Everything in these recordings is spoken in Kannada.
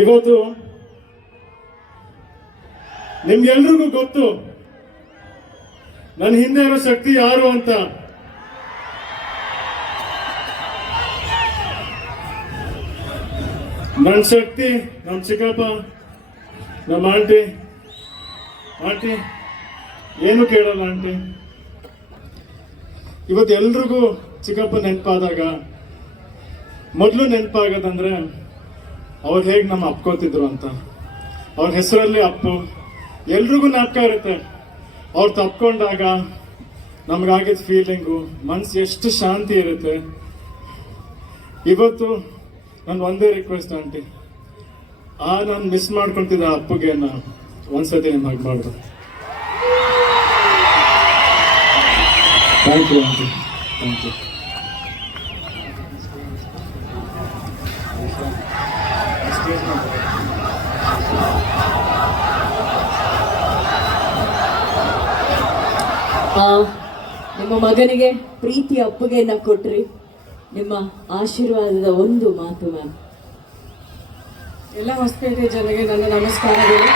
ಇವತ್ತು ನಿಮ್ಗೆಲ್ರಿಗೂ ಗೊತ್ತು ನನ್ನ ಹಿಂದೆ ಇರೋ ಶಕ್ತಿ ಯಾರು ಅಂತ. ನನ್ನ ಶಕ್ತಿ ನಮ್ಮ ಚಿಕ್ಕಪ್ಪ ನಮ್ಮ ಆಂಟಿ. ಆಂಟಿ, ಏನು ಕೇಳಲ್ಲ ಆಂಟಿ? ಇವತ್ತು ಎಲ್ರಿಗೂ ಚಿಕ್ಕಪ್ಪ ನೆನಪಾದಾಗ, ಮೊದಲು ನೆನಪಾಗೋದಂದ್ರೆ ಅವ್ರು ಹೇಗೆ ನಮ್ಮ ಅಪ್ಕೋತಿದ್ರು ಅಂತ. ಅವ್ರ ಹೆಸರಲ್ಲಿ ಅಪ್ಪು. ಎಲ್ರಿಗೂ ಜ್ಞಾಪಕ ಇರುತ್ತೆ. ಅವ್ರು ತಪ್ಕೊಂಡಾಗ ನಮ್ಗಾಗಿದ್ದ ಫೀಲಿಂಗು ಮನಸ್ಸು ಎಷ್ಟು ಶಾಂತಿ ಇರುತ್ತೆ. ಇವತ್ತು ನನ್ನ ಒಂದೇ ರಿಕ್ವೆಸ್ಟ್ ಆಂಟಿ. ಆ ನಾನು ಮಿಸ್ ಮಾಡ್ಕೊಳ್ತಿದ್ದ ಅಪ್ಪಗೆ ಒಂದ್ಸತಿ ನಿಮ್ಮ ಹಾಗೆ ಮಾಡ್ದು. Thank you aunty. Thank you ನಿಮ್ಮ ಮಗನಿಗೆ ಪ್ರೀತಿ ಅಪ್ಪಗೆಯನ್ನ ಕೊಟ್ರಿ. ನಿಮ್ಮ ಆಶೀರ್ವಾದದ ಒಂದು ಮಾತು ಮ್ಯಾಮ್ ಎಲ್ಲ ಹೊಸಪೇಟೆ ಜನರಿಗೆ ನನ್ನ ನಮಸ್ಕಾರಗಳು.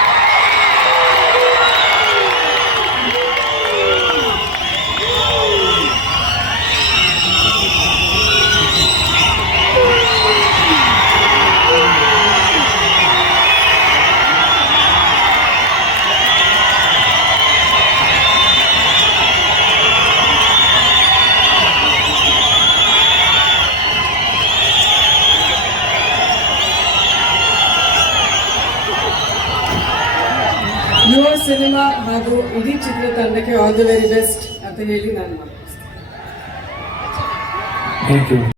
ಯುವ ಸಿನಿಮಾ ಹಾಗೂ ಇಡೀ ಚಿತ್ರತಂಡಕ್ಕೆ ಆಲ್ ದಿ ವೆರಿ ಬೆಸ್ಟ್ ಅಂತ ಹೇಳಿ ನಾನು ಮಾತು ಥ್ಯಾಂಕ್ ಯು